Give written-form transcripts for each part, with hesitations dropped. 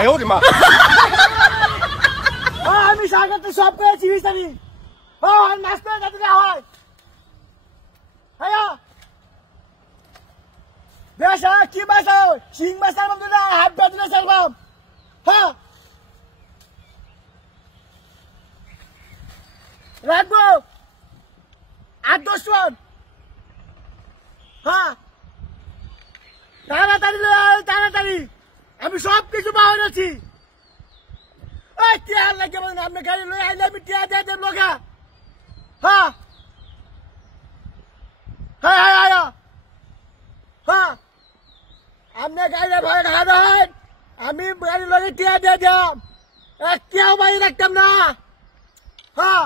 哎呦我的妈！ আমি সাগরতে সব করেছি বিচারি নাচতে যাতে না হয় হ্যাঁ বেশা কি বাসা সিং বাসার মধ্যে না হাত বেঁধে সারবাম হ্যাঁ রাখবো 8-10 জন হ্যাঁ তাড়াতাড়ি আমি সব কিছু পাওয়া আছি টিয়ার লাগে আপনি গাড়ি লই আইলে আমি টিয়া দিয়ে দেব লোকা হ্যাঁ হ্যাঁ হ্যাঁ হ্যাঁ আপনি গাড়ি ভাড়া ঢাকা দেন আমি গাড়ি লগে টিয়া দিয়ে দিলাম টিয়াও বাড়ি রাখতাম না হ্যাঁ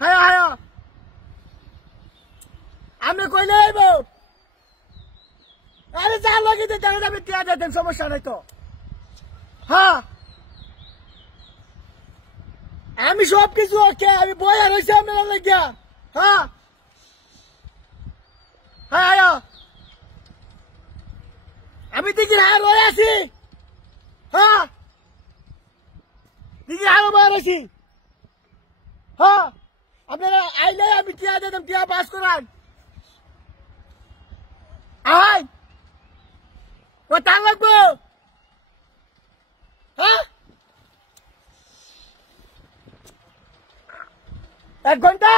হ্যাঁ হ্যাঁ আপনি কইলে আইব আরে যা লগে দিতে আমি টিয়া দিয়ে দেন সমস্যা নাই তো হ্যাঁ আমি সব কিছু ওকে আমি বই আর হয়েছি আপনার লাগিয়া হ্যাঁ হ্যাঁ হ্যাঁ আমি দিঘির হার রয়ে আছি হ্যাঁ দিঘির হারও বার আছি হ্যাঁ আপনারা আইলে আমি টিয়া দিতাম টিয়া পাস করান আয় ও তার লাগবো হ্যাঁ 1 ঘন্টা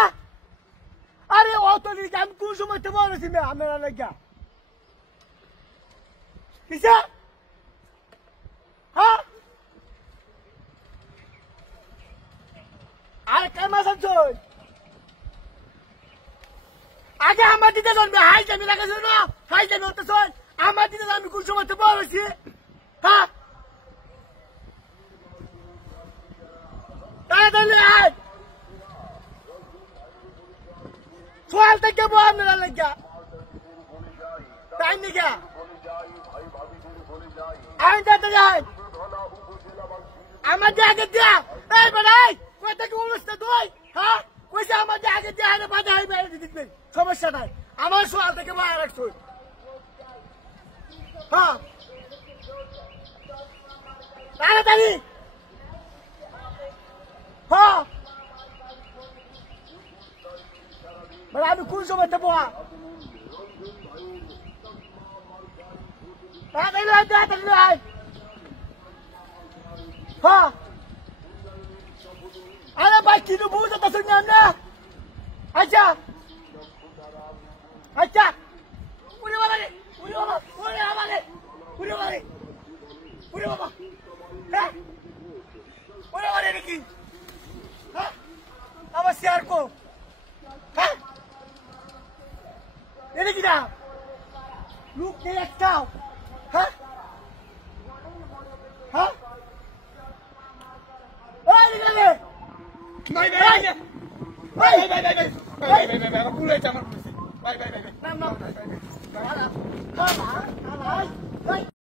আরে অত লিখে আমি কোন সময় তো বলেছি আপনারা লেখা কিসে হ্যাঁ আরে কেমন আছো আগে আমার দিতে জানবে হাই যাবি লাগাছে না হাই যাবি হতে শোন আমার দিতে আমি কোন সময় তো বলেছি হ্যাঁ তাড়াতাড়ি আয় সোয়াল থেকে বল মেলা লাগা তাই নিকা আইন যাতে যাই আমার জায়গা দিয়া এই বাড়াই কই থেকে উলুসতে দুই হ্যাঁ কইছে আমার জায়গা দিয়া আরে বাধা হইবে দিতে সমস্যা নাই আমার সোয়াল থেকে বাইরে রাখছো হ্যাঁ তাড়াতাড়ি হ্যাঁ মানে আমি কোন সময় দেবো তাড়াতাড়ি হ্যাঁ আরে ভাই কিন্তু বুঝতে শুনি না আচ্ছা আচ্ছা উড়ে বাবা রে উড়ে বাবা উড়ে বাবা রে উড়ে বাবা রে উড়ে বাবা হ্যাঁ উড়ে বাবা রে নাকি হ্যাঁ আমার শেয়ার কো হ্যাঁ এটা কি না লুক কে একটাও হ্যাঁ হ্যাঁ এই রে ভাই ভাই ভাই ভাই ভাই ভাই ভাই ভাই ভাই পুরো এটা আমার ভাই ভাই ভাই নাম নাম